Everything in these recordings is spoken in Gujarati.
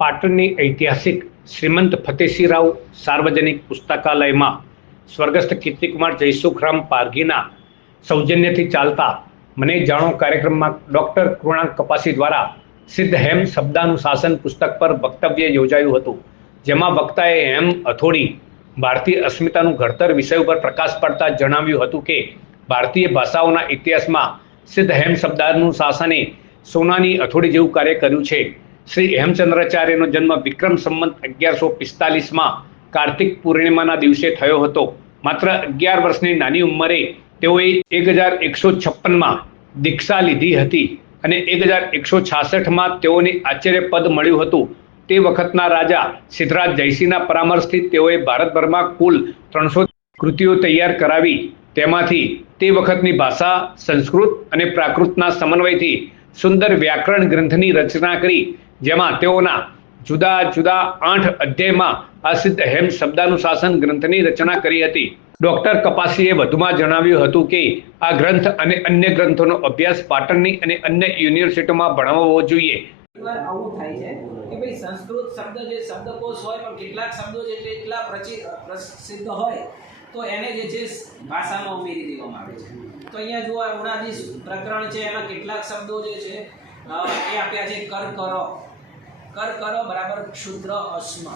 પાટણની ઐતિહાસિક શ્રીમંત ફતેસિંહરાવ સાર્વજનિક પુસ્તકાલયમાં સ્વર્ગસ્થ કીર્તિકુમાર જયસુખરામ પારઘીના સૌજન્યથી ચાલતા મને જાણો કાર્યક્રમમાં ડૉક્ટર કૃણાંક કપાસી દ્વારા સિદ્ધ હેમ શબ્દાનુશાસન પુસ્તક પર વક્તવ્ય યોજાયું હતું, જેમાં વક્તાએ હેમ અથોડી ભારતીય અસ્મિતાનું ઘડતર વિષય ઉપર પ્રકાશ પાડતા જણાવ્યું હતું કે ભારતીય ભાષાઓના ઇતિહાસમાં સિદ્ધ હેમ શબ્દાનુશાસને સોનાની અથોડી જેવું કાર્ય કર્યું છે. શ્રી હેમચંદ્રાચાર્યનો જન્મ વિક્રમ સંમત 1145માં કાર્તિક પૂર્ણિમાના દિવસે થયો હતો. માત્ર 11 વર્ષની નાની ઉંમરે તેઓએ 1156માં દીક્ષા લીધી હતી અને 1166માં તેઓને આચાર્ય પદ મળ્યું હતું. તે વખતના રાજા સિદ્ધરાજ જયસિંહના પરામર્શથી તેઓએ ભારતભરમાં કુલ 300 કૃતિઓ તૈયાર કરાવી. તેમાંથી તે વખતની ભાષા સંસ્કૃત અને પ્રાકૃતના સમન્વયથી સુંદર વ્યાકરણ ગ્રંથની રચના કરી, જેમાં તેઓના જુદા જુદા 8 અધ્યાયમાં આ સિદ્ધ હેમ શબ્દાનુશાસન ગ્રંથની રચના કરી હતી. ડૉક્ટર કપાસીએ વધુમાં જણાવ્યું હતું કે આ ગ્રંથ અને અન્ય ગ્રંથોનો અભ્યાસ પાટણની અને અન્ય યુનિવર્સિટીઓમાં ભણાવવો જોઈએ. આવું થાય છે કે ભાઈ સંસ્કૃત શબ્દ જે શબ્દકોશ હોય, પણ કેટલાક શબ્દો જે એટલા પ્રસિદ્ધ હોય તો એને જે છે ભાષામાં ઉમેરી દેવામાં આવે છે. તો અહીંયા જો ઉણાદીશ પ્રકરણ છે, એના કેટલાક શબ્દો જે છે એ આપ્યા છે. કર કરો બરાબર ક્ષુદ્ર અશ્મ,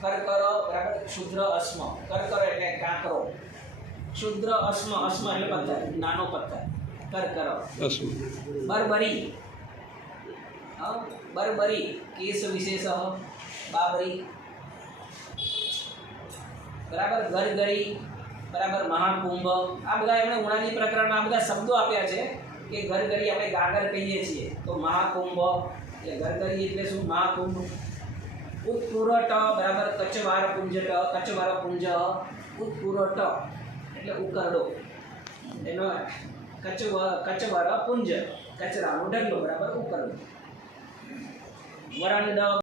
કર કરો બરાબર ક્ષુદ્ર અશ્મ, કર કરો એટલે કાંકરો, ક્ષુદ્ર અશ્મ, અશ્મ એટલે પથ્થર, નાનો પથ્થર, કર કરો. બરબરી, બરબરી કેસ વિશેષ બાબરી બરાબર, ગરગરી બરાબર મહાકુંભ. આ બધા એમણે ઉણાદી પ્રકરણમાં આ બધા શબ્દો આપ્યા છે કે ગરગરી આપણે ગાગર કહીએ છીએ, તો મહાકુંભ એટલે ગરગરી એટલે શું? મહાકુંભ. ઉત્પુરટ બરાબર કચવાર પુંજટ, કચવાર પુંજ, ઉત્પુરટ એટલે ઉકરડો, એનો કચવાર પુંજ કચરાનો ઢગલો બરાબર ઉકરડો. વરંડ